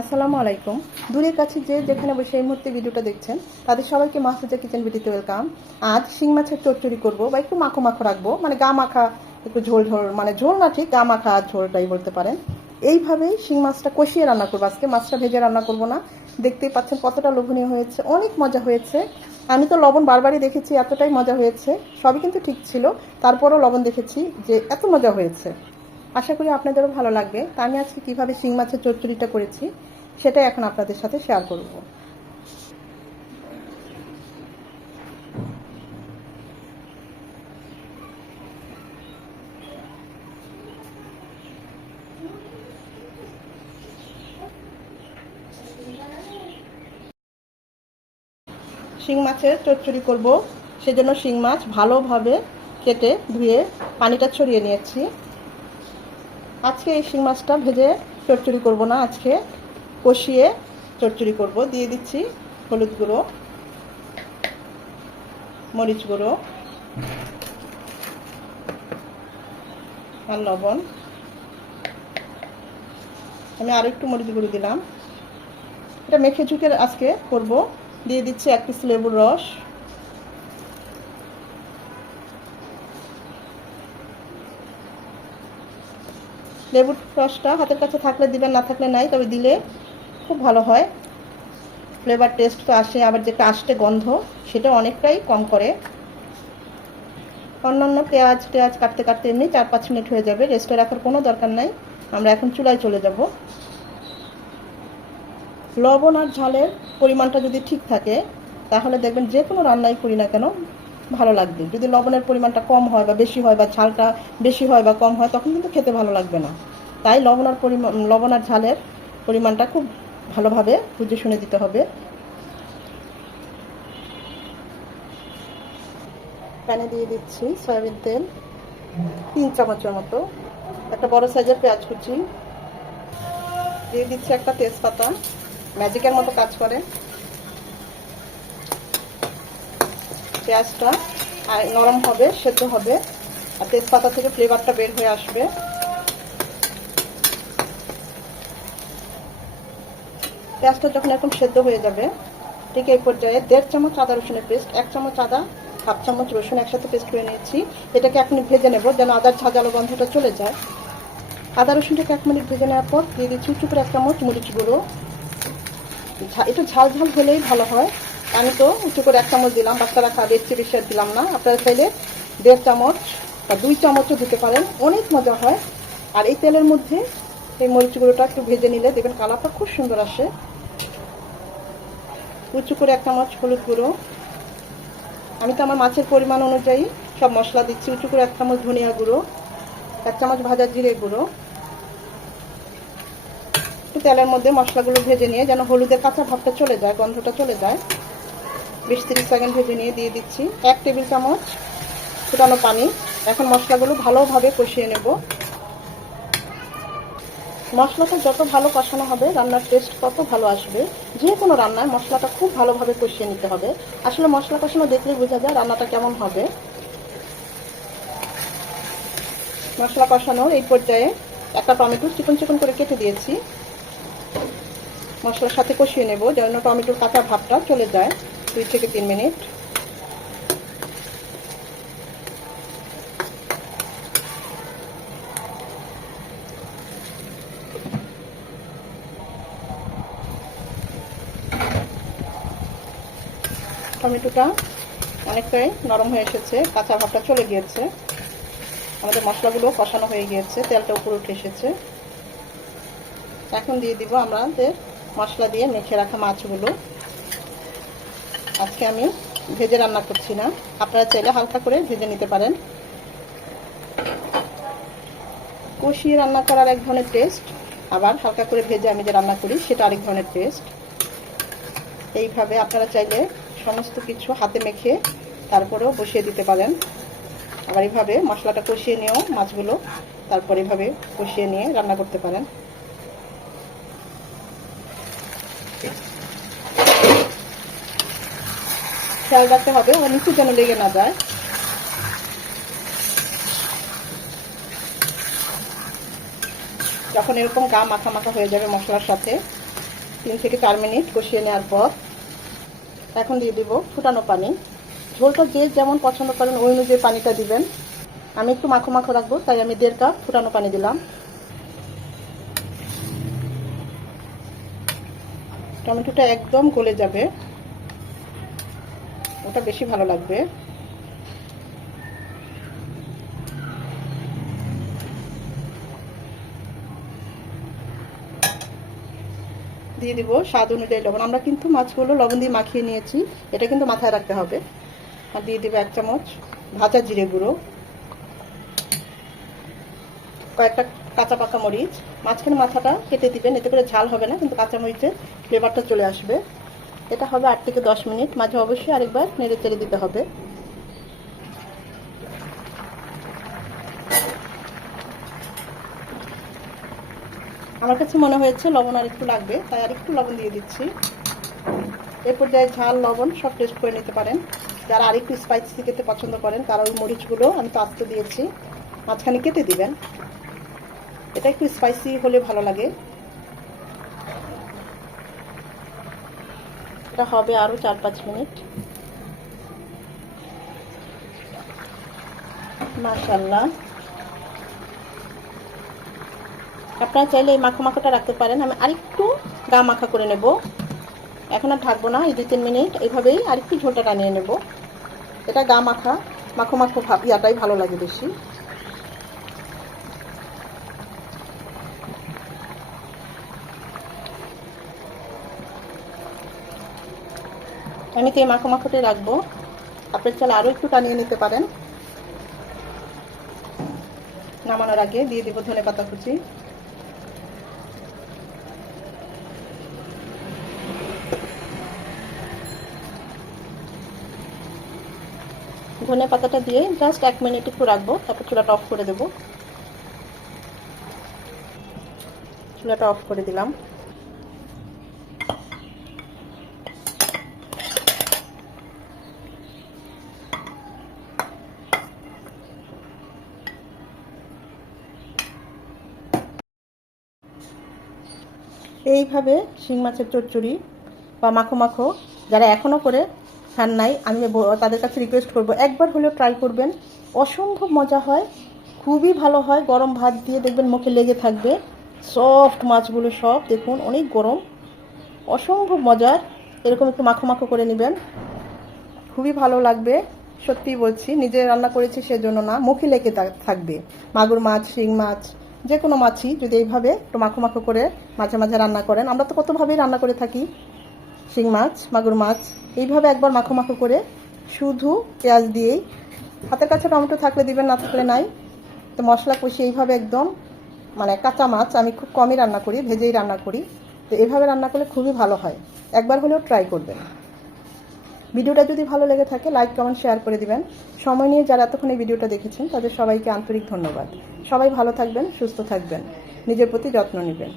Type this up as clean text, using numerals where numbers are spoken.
আসসালামু আলাইকুম। দূরের কাছে যে যেখানে বসে এই মুহূর্তে ভিডিওটা দেখছেন তাদের সবাইকে মাহফুজা কিচেন বিটিতে ওয়েলকাম। আজ শিং মাছের চচ্চড়ি করব বা একটু মাখো মাখো রাখবো, মানে গা মাখা, একটু ঝোল ঝোল, মানে ঝোল না ঠিক গা মাখা ঝোলটাই বলতে পারেন। এইভাবেই শিং মাছটা কষিয়ে রান্না করবো আজকে, মাছটা ভেজে রান্না করব না। দেখতেই পাচ্ছেন কতটা লোভনীয় হয়েছে, অনেক মজা হয়েছে। আমি তো লবণ বারবারই দেখেছি, এতটাই মজা হয়েছে। সবই কিন্তু ঠিক ছিল, তারপরও লবণ দেখেছি যে এত মজা হয়েছে। আশা করি আপনাদেরও ভালো লাগবে। তা আমি আজকে কীভাবে শিং মাছের চচ্চড়িটা করেছি সেটাই এখন আপনাদের সাথে শেয়ার করব। শিং মাছের চচ্চড়ি করব, সেজন্য শিং মাছ ভালোভাবে কেটে ধুয়ে পানিটা ছড়িয়ে নিয়েছি। আজকে এই শিং মাছটা ভেজে চচ্চড়ি করব না, আজকে কষিয়ে চচ্চড়ি করব। দিয়ে দিচ্ছি হলুদ গুঁড়ো, মরিচ গুঁড়ো আর লবণ। আমি আর একটু মরিচ গুঁড়ো দিলাম। এটা মেখে ঝুঁকে আজকে করব। দিয়ে দিচ্ছি 1 পিস লেবুর রস, লেবুর রসটা হাতের কাছে থাকলে দিবেন, না থাকলে নাই, তবে দিলে খুব ভালো হয়। ফ্লেভার টেস্ট তো আসে, আবার যেটা আষ্টে গন্ধ সেটা অনেকটাই কম করে। অন্যান্য পেঁয়াজ কাটতে কাটতে এমনি 4-5 মিনিট হয়ে যাবে, রেস্টে রাখার কোনো দরকার নাই। আমরা এখন চুলায় চলে যাব। লবণ আর ঝালের পরিমাণটা যদি ঠিক থাকে তাহলে দেখবেন যে কোনো রান্নাই করি না কেন ভালো লাগবে। যদি লবণের পরিমাণটা কম হয় বা বেশি হয়, বা ঝালটা বেশি হয় বা কম হয়, তখন কিন্তু খেতে ভালো লাগবে না। তাই লবণ আর ঝালের পরিমাণটা খুব ভালোভাবে বুঝে শুনে দিতে হবে। প্যানে দিয়ে দিচ্ছি সয়াবিন তেল 3 চামচের মতো, একটা বড় সাইজের পেঁয়াজ কুচি দিয়ে দিচ্ছি, একটা তেজপাতা, ম্যাজিকের মতো কাজ করে। পেঁয়াজটা নরম হবে, সেদ্ধ হবে, আর তেজপাতা থেকে ফ্লেভারটা বের হয়ে আসবে। পেঁয়াজটা যখন এরকম সেদ্ধ হয়ে যাবে, ঠিক এই পর্যায়ে 1.5 চামচ আদা রসুনের পেস্ট, 1 চামচ আদা, 1/2 চামচ রসুন একসাথে পেস্ট করে নিয়েছি। এটাকে 1 মিনিট ভেজে নেব, যেন আদার ঝাঁঝালো গন্ধটা চলে যায়। আদা রসুনটাকে 1 মিনিট ভেজে নেওয়ার পর দিয়ে দিচ্ছি উঁচু করে 1 চামচ মরিচ গুঁড়ো। একটু ঝাল ঝাল হলেই ভালো হয়। আমি তো উঁচু করে 1 চামচ দিলাম, বাচ্চারা খাবে, এর চেয়ে বেশি আর দিলাম না। আপনারা চাইলে 1.5 চামচ বা 2 চামচও দিতে পারেন, অনেক মজা হয়। আর এই তেলের মধ্যে এই মরিচ গুঁড়োটা একটু ভেজে নিলে দেখবেন কালারটা খুব সুন্দর আসে। উঁচু করে 1 চামচ হলুদ গুঁড়ো। আমি তো আমার মাছের পরিমাণ অনুযায়ী সব মশলা দিচ্ছি। উঁচু করে 1 চামচ ধনিয়া গুঁড়ো, 1 চামচ ভাজা জিরে গুঁড়ো। তেলের মধ্যে মশলাগুলো ভেজে নিয়ে যেন হলুদের কাঁচা ভাবটা চলে যায়, গন্ধটা চলে যায়, 20-30 সেকেন্ড ভেজে নিয়ে দিয়ে দিচ্ছি 1 টেবিল চামচ ফুটানো পানি। এখন মশলাগুলো ভালোভাবে কষিয়ে নেব। মশলাটা যত ভালো কষানো হবে রান্নার টেস্ট তত ভালো আসবে। যে কোনো রান্নায় মশলাটা খুব ভালোভাবে কষিয়ে নিতে হবে। আসলে মশলা কষানো দেখলেই বোঝা যায় রান্নাটা কেমন হবে। মশলা কষানোর এই পর্যায়ে একটা টমেটো চিকন চিকন করে কেটে দিয়েছি, মশলার সাথে কষিয়ে নেব যেন টমেটোর কাঁচা ভাবটা চলে যায়। 2 থেকে 3 মিনিট। টমেটোটা অনেকটাই নরম হয়ে এসেছে, কাঁচা ভাবটা চলে গিয়েছে, আমাদের মশলাগুলো কষানো হয়ে গিয়েছে, তেলটা উপরে উঠে এসেছে। এখন দিয়ে দিব আমাদের মশলা দিয়ে মেখে রাখা মাছগুলো। আজকে আমি ভেজে রান্না করছি না, আপনারা চাইলে হালকা করে ভেজে নিতে পারেন। কষিয়ে রান্না করার এক ধরনের টেস্ট, আবার হালকা করে ভেজে আমি যে রান্না করি সেটা আরেক ধরনের টেস্ট। এইভাবে আপনারা চাইলে সমস্ত কিছু হাতে মেখে তারপরেও বসিয়ে দিতে পারেন। আবার এইভাবে মশলাটা কষিয়ে নিয়েও মাছগুলো তারপর এইভাবে কষিয়ে নিয়ে রান্না করতে পারেন। খেয়াল রাখতে হবে ও নিচে যেন লেগে না যায়। যখন এরকম গা মাখা মাখা হয়ে যাবে মশলার সাথে, 3 থেকে 4 মিনিট কষিয়ে নেওয়ার পর এখন দিয়ে দিব ফুটানো পানি। ঝোলটা যে যেমন পছন্দ করেন ওই অনুযায়ী পানিটা দিবেন। আমি একটু মাখো মাখো রাখবো, তাই আমি 1.5 কাপ ফুটানো পানি দিলাম। টমেটোটা একদম গলে যাবে, ওটা বেশি ভালো লাগবে। দিয়ে দিব স্বাদ অনুযায়ী লবণ। আমরা কিন্তু মাছগুলো লবণ দিয়ে মাখিয়ে নিয়েছি, এটা কিন্তু মাথায় রাখতে হবে। আর দিয়ে দিব 1 চামচ ভাজা জিরে গুঁড়ো, কয়েকটা কাঁচা পাকা মরিচ। মাঝখানে মাথাটা কেটে দিবেন, এতে করে ঝাল হবে না, কিন্তু কাঁচা মরিচের ফ্লেভারটা চলে আসবে। এটা হবে 8 থেকে 10 মিনিট। মাঝে অবশ্যই আরেকবার নেড়ে চেড়ে দিতে হবে। আমার কাছে মনে হয়েছে লবণ আর একটু লাগবে, তাই আর একটু লবণ দিয়ে দিচ্ছি। এ পর্যায়ে ঝাল লবণ সব টেস্ট করে নিতে পারেন। যারা আর একটু স্পাইসি খেতে পছন্দ করেন তারা ওই মরিচগুলো আমি তো আস্তে দিয়েছি, মাঝখানে কেটে দিবেন। এটা একটু স্পাইসি হলে ভালো লাগে। এটা হবে আরও 4-5 মিনিট। মাশাআল্লাহ, আপনারা চাইলে এই মাখো মাখোটা রাখতে পারেন। আমি আরেকটু গা মাখা করে নেব। এখন আর ঢাকবো না, এই 2-3 মিনিট এইভাবেই আরেকটু ঝোলটা টানিয়ে নেব। এটা গা মাখা মাখো মাখো ইয়াটাই ভালো লাগে বেশি। আমি তো এই মাখো মাখোটাই রাখবো, আপনার চাইলে আরও একটু টানিয়ে নিতে পারেন। নামানোর আগে দিয়ে দিব ধনেপাতা কুচি। ধনে পাতাটা দিয়ে জাস্ট 1 মিনিট একটু রাখবো, তারপর চুলাটা অফ করে দেব। চুলাটা অফ করে দিলাম। এইভাবে শিং মাছের চচ্চড়ি বা মাখো মাখো যারা এখনও করে খান নাই, আমি তাদের কাছে রিকোয়েস্ট করব একবার হলেও ট্রাই করবেন। অসম্ভব মজা হয়, খুবই ভালো হয়। গরম ভাত দিয়ে দেখবেন মুখে লেগে থাকবে। সফট মাছগুলো সব দেখুন, অনেক গরম, অসম্ভব মজার। এরকম একটু মাখো মাখো করে নেবেন, খুবই ভালো লাগবে। সত্যিই বলছি, নিজে রান্না করেছি সেজন্য না, মুখে লেগে থাকবে। মাগুর মাছ, শিং মাছ, যে কোনো মাছই যদি এইভাবে একটু মাখো মাখো করে মাঝে মাঝে রান্না করেন, আমরা তো কতভাবেই রান্না করে থাকি শিং মাছ, মাগুর মাছ, এইভাবে একবার মাখো মাখো করে শুধু পেঁয়াজ দিয়েই, হাতের কাছে টমেটো থাকলে দিবেন, না থাকলে নাই, তো মশলা কষিয়ে এইভাবে একদম মানে কাঁচা মাছ আমি খুব কমই রান্না করি, ভেজেই রান্না করি। তো এইভাবে রান্না করলে খুবই ভালো হয়, একবার হলেও ট্রাই করবেন। ভিডিওটা যদি ভালো লেগে থাকে লাইক কমেন্ট শেয়ার করে দিবেন। সময় নিয়ে যারা এতক্ষণ এই ভিডিওটা দেখেছেন তাদের সবাইকে আন্তরিক ধন্যবাদ। সবাই ভালো থাকবেন, সুস্থ থাকবেন, নিজের প্রতি যত্ন নেবেন।